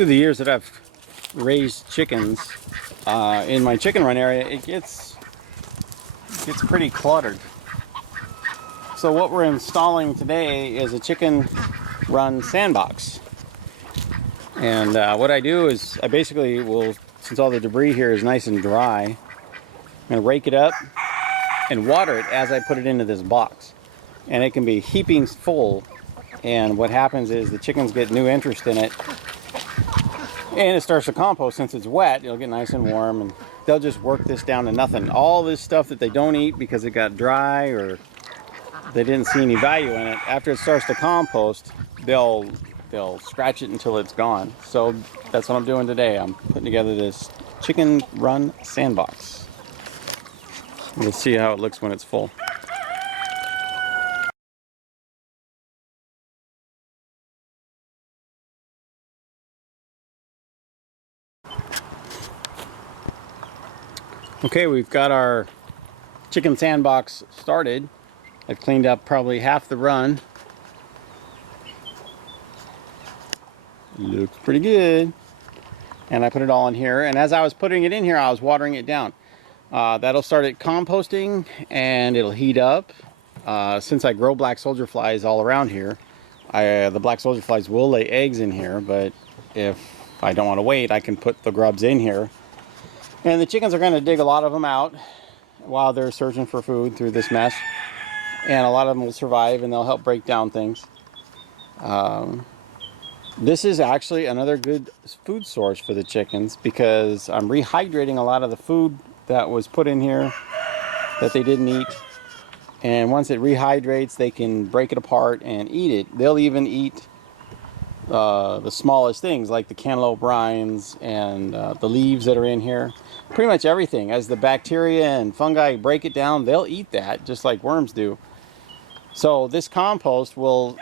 Through the years that I've raised chickens in my chicken run area, it gets pretty cluttered. So what we're installing today is a chicken run sandbox. And what I do is I basically will, since all the debris here is nice and dry, I'm going to rake it up and water it as I put it into this box. And it can be heaping full, and what happens is the chickens get new interest in it, and it starts to compost. Since it's wet, it'll get nice and warm, and they'll just work this down to nothing. All this stuff that they don't eat because it got dry or they didn't see any value in it, after it starts to compost, they'll scratch it until it's gone. So that's what I'm doing today. I'm putting together this chicken run sandbox. We'll see how it looks when it's full. Okay, we've got our chicken sandbox started. I've cleaned up probably half the run. Looks pretty good. And I put it all in here, and as I was putting it in here, I was watering it down. That'll start it composting, and it'll heat up. Since I grow black soldier flies all around here, the black soldier flies will lay eggs in here, but if I don't want to wait, I can put the grubs in here. And the chickens are going to dig a lot of them out while they're searching for food through this mess. And a lot of them will survive, and they'll help break down things. This is actually another good food source for the chickens, because I'm rehydrating a lot of the food that was put in here that they didn't eat. And once it rehydrates, they can break it apart and eat it. They'll even eat the smallest things, like the cantaloupe rinds and the leaves that are in here. Pretty much everything. As the bacteria and fungi break it down, they'll eat that just like worms do. So this compost will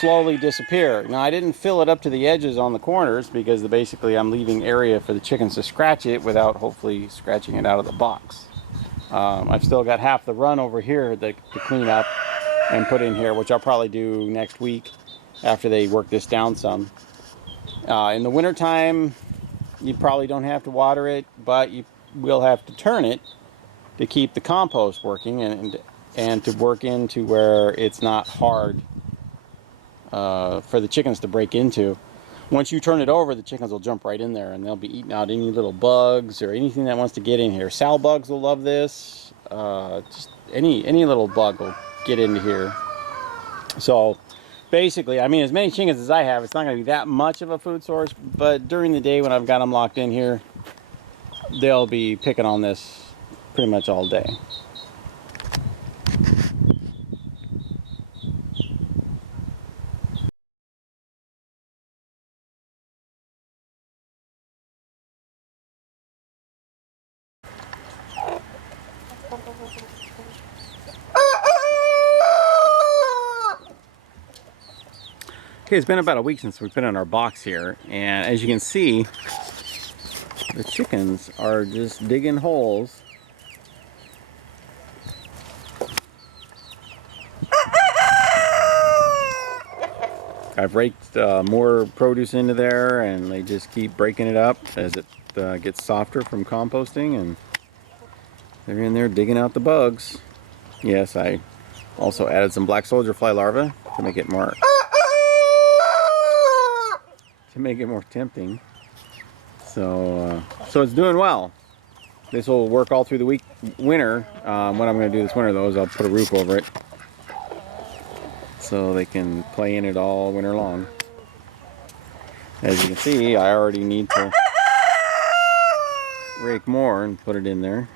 slowly disappear. Now, I didn't fill it up to the edges on the corners because basically I'm leaving area for the chickens to scratch it without hopefully scratching it out of the box. I've still got half the run over here to clean up and put in here, which I'll probably do next week after they work this down some. In the wintertime, you probably don't have to water it, but you will have to turn it to keep the compost working and to work into where it's not hard for the chickens to break into. Once you turn it over, the chickens will jump right in there, and they'll be eating out any little bugs or anything that wants to get in here. Sow bugs will love this. Just any little bug will get into here. So basically, I mean, as many chickens as I have, it's not going to be that much of a food source, but during the day when I've got them locked in here, they'll be picking on this pretty much all day. Okay, it's been about a week since we've been in our box here, and as you can see, the chickens are just digging holes. I've raked more produce into there, and they just keep breaking it up as it gets softer from composting, and they're in there digging out the bugs. Yes, I also added some black soldier fly larvae to make it more tempting. So it's doing well. This will work all through the winter. What I'm going to do this winter though is I'll put a roof over it so they can play in it all winter long. As you can see, I already need to rake more and put it in there.